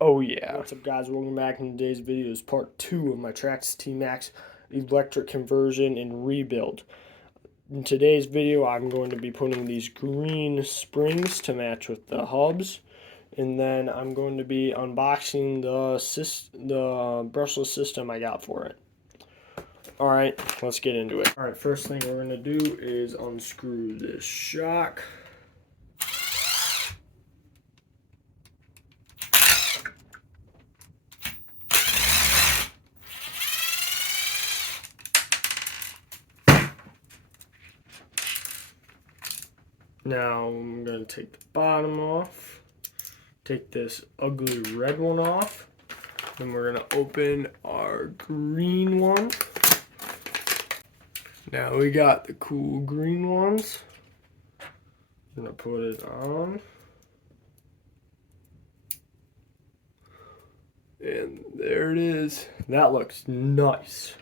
Oh yeah. What's up, guys? Welcome back. In today's video is part 2 of my Traxxas t-maxx electric conversion and rebuild. In today's video I'm going to be putting these green springs to match with the hubs, and then I'm going to be unboxing the brushless system I got for it. Alright, let's get into it. Alright, first thing we're going to do is unscrew this shock. Now I'm going to take the bottom off, take this ugly red one off, then we're going to open our green one. Now we got the cool green ones. I'm going to put it on. And there it is. That looks nice.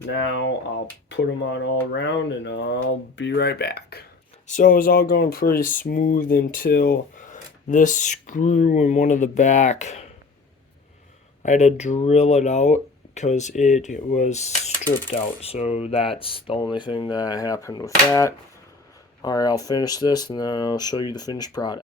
Now I'll put them on all around and I'll be right back. So it was all going pretty smooth until this screw in one of the back, I had to drill it out because it was stripped out. So that's the only thing that happened with that. Alright, I'll finish this and then I'll show you the finished product.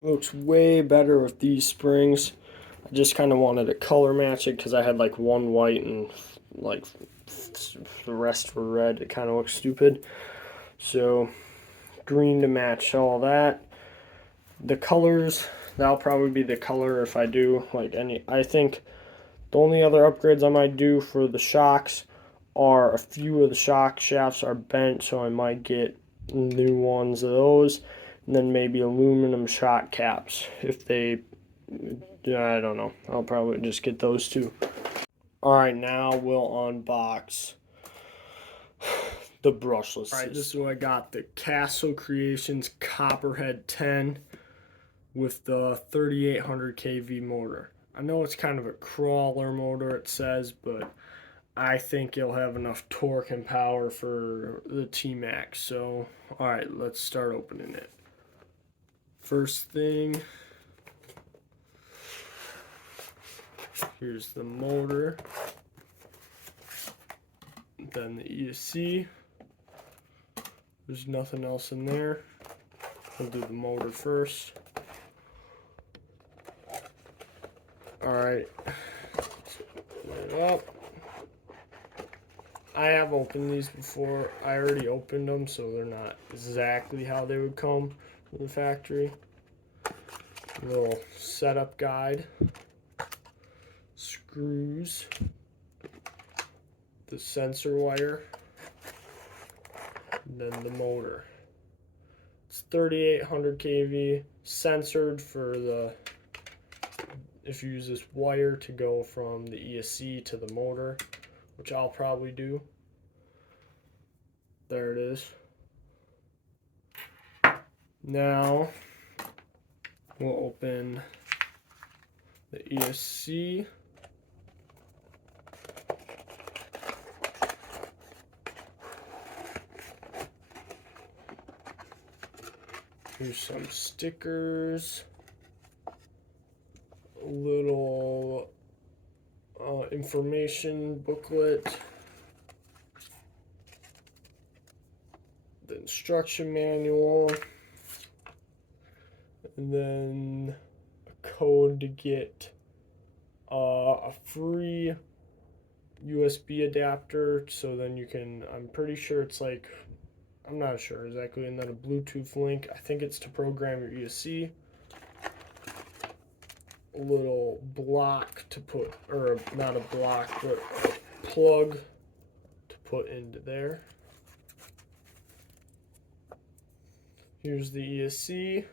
Looks way better with these springs. I just kind of wanted to color match it because I had like one white and like the rest were red. It kind of looks stupid. So green to match all that. The colors, that'll probably be the color if I do like any. I think the only other upgrades I might do for the shocks are a few of the shock shafts are bent, so I might get new ones of those. And then maybe aluminum shock caps if they, I don't know, I'll probably just get those too. Alright, now we'll unbox the brushless. Alright, this is what I got, the Castle Creations Copperhead 10 with the 3800 kV motor. I know it's kind of a crawler motor, it says, but I think it'll have enough torque and power for the t-maxx. So, alright, let's start opening it. First thing, here's the motor, then the ESC. There's nothing else in there. We'll do the motor first. Alright, open it up. I have opened these before. I already opened them, so they're not exactly how they would come from the factory. Little setup guide, screws, the sensor wire, and then the motor. It's 3800 kV, censored for the, if you use this wire to go from the ESC to the motor, which I'll probably do. There it is. Now we'll open the ESC. Here's some stickers, a little information booklet, the instruction manual, and then a code to get a free USB adapter. So then you can, I'm pretty sure it's like, I'm not sure exactly, and then a Bluetooth link. I think it's to program your ESC. A little block to put, or not a block, but a plug to put into there. Here's the ESC.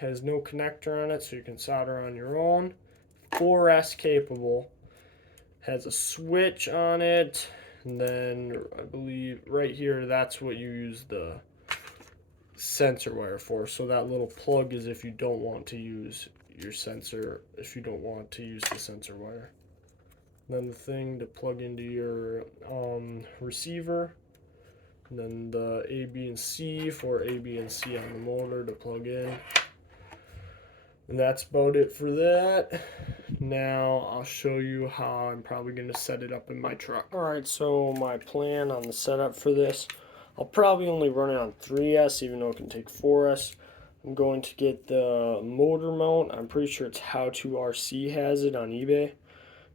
has no connector on it, so you can solder on your own. 4S capable, has a switch on it, and then I believe right here that's what you use the sensor wire for. So that little plug is if you don't want to use your sensor, if you don't want to use the sensor wire. Then the thing to plug into your receiver, and then the A, B, and C for A, B, and C on the motor to plug in. And that's about it for that. Now I'll show you how I'm probably going to set it up in my truck. Alright, so my plan on the setup for this, I'll probably only run it on 3S, even though it can take 4S. I'm going to get the motor mount. I'm pretty sure it's How To RC has it on eBay.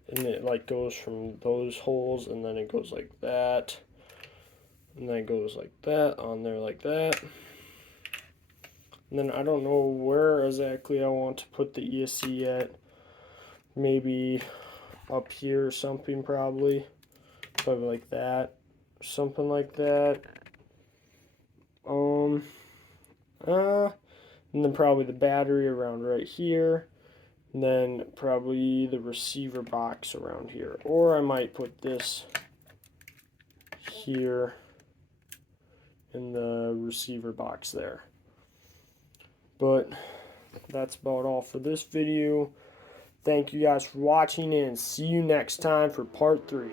And it like goes from those holes, and then it goes like that. And then it goes like that on there like that. And then I don't know where exactly I want to put the ESC yet. Maybe up here or something, probably like that, something like that. And then probably the battery around right here, and then probably the receiver box around here. Or I might put this here in the receiver box there. But that's about all for this video. Thank you guys for watching, and see you next time for part 3.